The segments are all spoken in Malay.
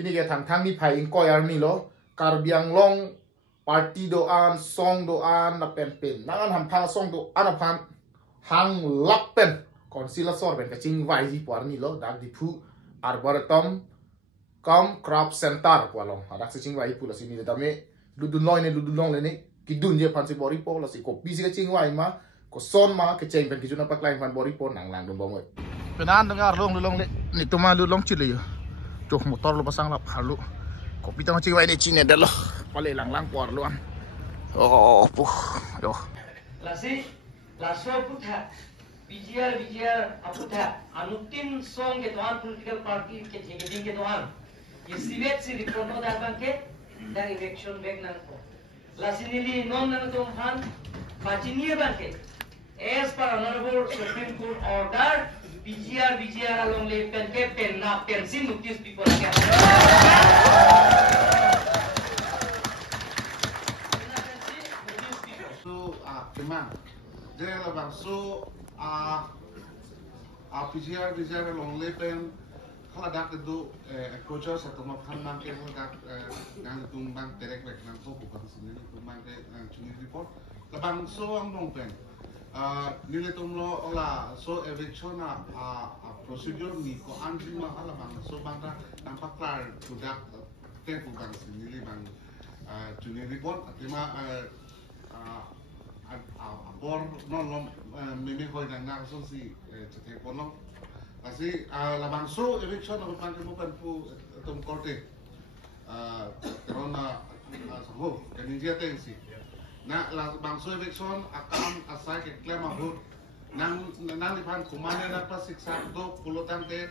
pini ke thang ni phai in koyar ni lo karbiang long party doan song doan na pen nangan ham phang song do an phan hang lap pen konsilasor ben kaching vai ji por ni lo dak di phu arboretum kam crop center kwalong adak sing vai pu la sini da me ludun long le ni kidun je phan si bori po la si ko pi si kaching vai ma ko son ma ke cheng pen kijuna pak lain phan bori po nang lang do bong oi penan dengar long le ni tu ma lu long chit le yo jok motor lo pasang lap halu kopi tama cing vai ni cine dah lo pale lang por luan oh puh yo laso putha BGR aputha anutin song ke doan political party ke ding ke doan ye sivet si report no da ban ke da election back nan ko lasinili non nan to han bachiniye ban ke as per honorable Supreme Court order BGR along le pen ke pen na pen sin notice people ke Memang, jadi labang so PGR long lepen kalau dak itu coacher satu makan mangke dak nang tumbang terek rek nang so bukan sendiri tumbang ke cuni report labang so ang dong pen nilai tumlo olah so eviction procedure ni ko anjing mah labang so bangka nampak klar sudah ke bukan sendiri bang cuni report terima abor non mimi hoi nang nang so si cete kolong kasi labang so eviction ako pangke mo pu tum korte corona saho kanijia tensi na labang so eviction akan asai ke claim abur nang lipan kumane na pa siksa do pulutan te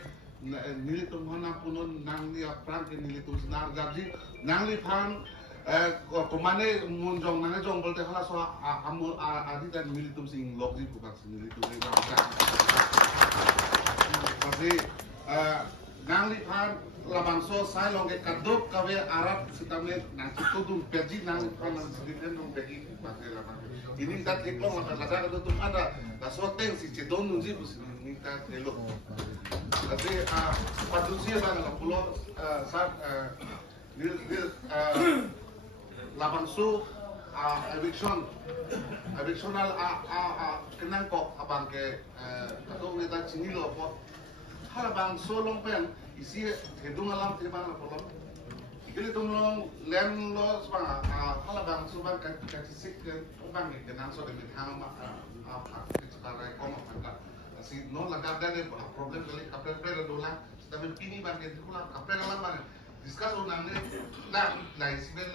nilitum hona punon nang ni apran ke nilitum senar gaji nang lipan kumane munjong nang jong bolte khala so amul adi dan militum sing logji bukan sing militum ni bangsa pasti nang lipan labang so sai longe kaduk kawe arab sitame nang tutun peji nang lipan nang siditen nang peji pasti labang ini kat iklong maka kada tutum ada la so teng si cedon nunji bus ni ta elo tapi padusia bang la pulo sat labang so evictional kenang kok abang ke atau neta cini lo po halabang so long pen isi hedung alam tiba na po ikili tum long len lo sebang halabang so bang kacisik bang kenang so demi hang ma secara ekonomi kan si no lagab dan problem kali kapel pera dola tapi pini bang ke kula kapel alam bang discuss unang ne na isibel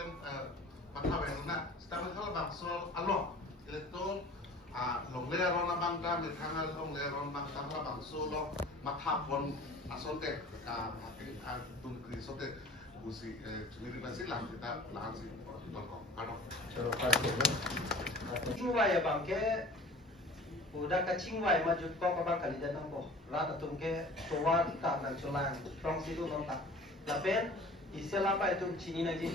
maka na setahu kalau bang soal along itu long leron bang dam di tanggal long leron bang tanggal bang solo mata pon asote tungkri sote busi cemiri basi lah kita langsung tolong ano cuba ya bang ke udah kacing wai maju kok bang kali dan nampo rata tungke tuan tak nang culang from situ nontak lapen istilah apa itu cini naji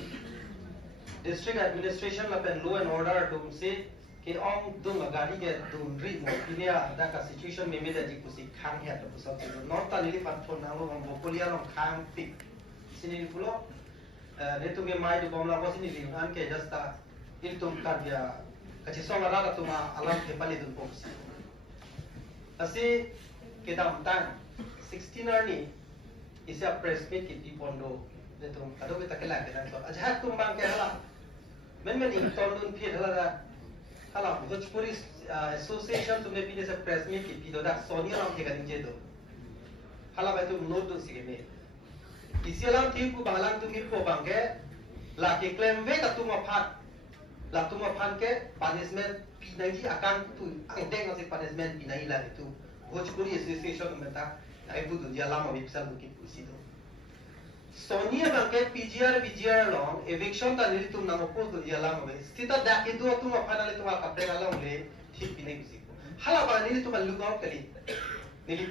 district administration lapen law and order dum se ke ong dum gari ke dum ri mo pinia da ka situation me me da ji kusi khang het to so not ta li pan thon na lo mo polia lo khang pik sini pulo ne tu me mai do bom la ko sini li an ke jasta il tum ka dia ka chi so la ra tu ma alam ke pali dum pos asi ke dam tan 16 ni isa press meet ki ti pondo ne tu ado ke ta ke la ke dan so aja tum bang ke hala men in tondun phi hala hala Bhojpuri association tumne phi se press meet ki pido da sonia ram ke ganin je do hala ba tu note do sige me isialam thi ku balang tu ki po bang ke la ke claim ve ta tu ma phat la tu ma phan ke punishment pi nai ji akan tu endeng se punishment pi nai la tu Bhojpuri association me ta ai bu du dia lama bi psa du ki pusi do Sonia bangke BGR long eviction ta nili tum namo post do yala mo stita da ke do tum apana le tum kapre gala le ठीक भी नहीं किसी को hala ba nili tum look out kali nili